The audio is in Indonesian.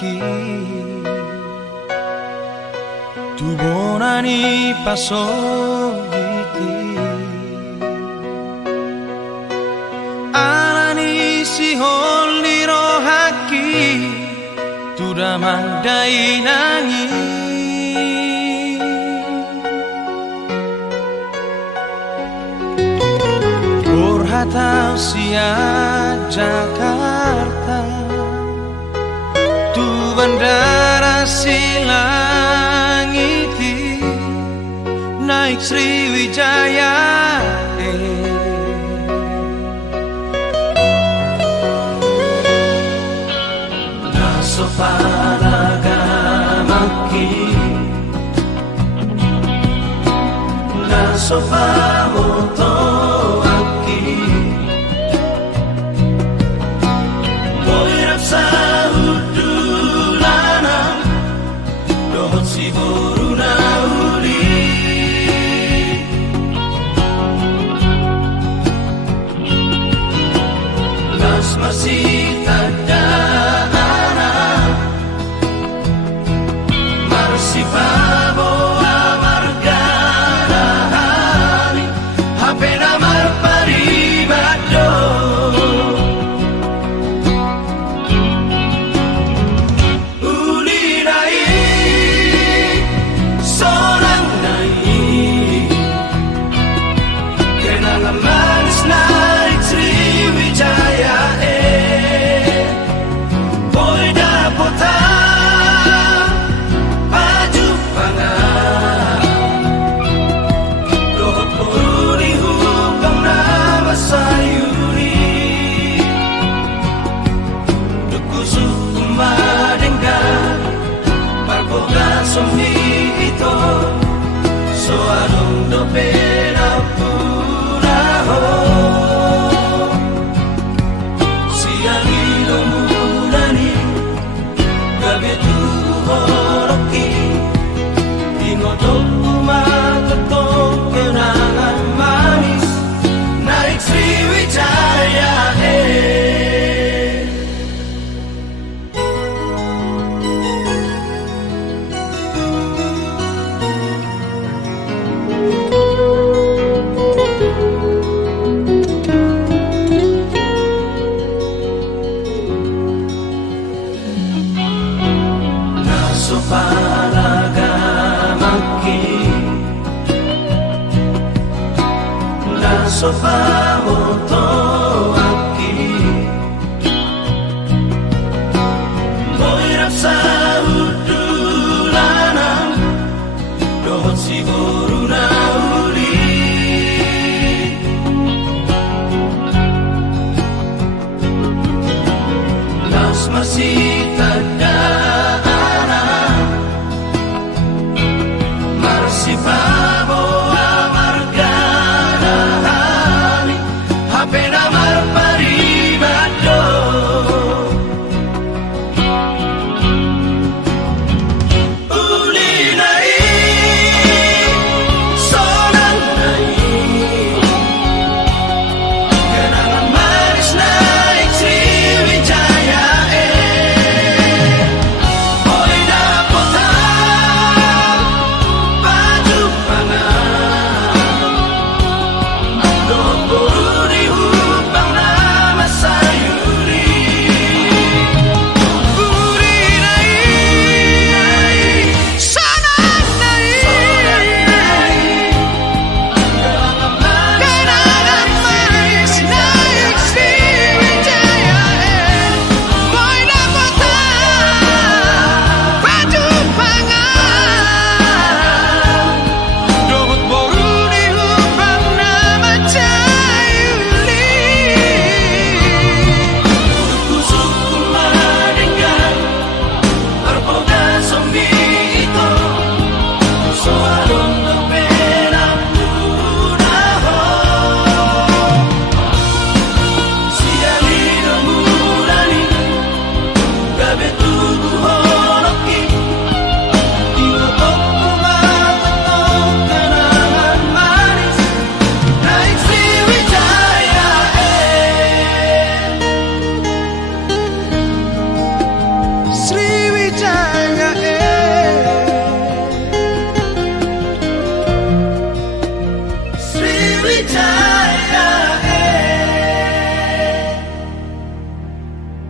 maki tu bonani pasogiti alani si holi rohaki tu damandai nangi Hatau sia Jakarta tu bandara silangiti naik Sriwijaya Nasopanagamaaki Nasopamoto masih ada anak Marsi Paboa Margana Hari HP namar Paribado Uli naik Sorang naik Kenangan manis naik Sriwijaya Somito so anong dopena puraho siang ilong bulani gabi tuhoroki tingotok umatotong kenangan manis naik Sriwijaya Nasopanagamaaki Nasopamoto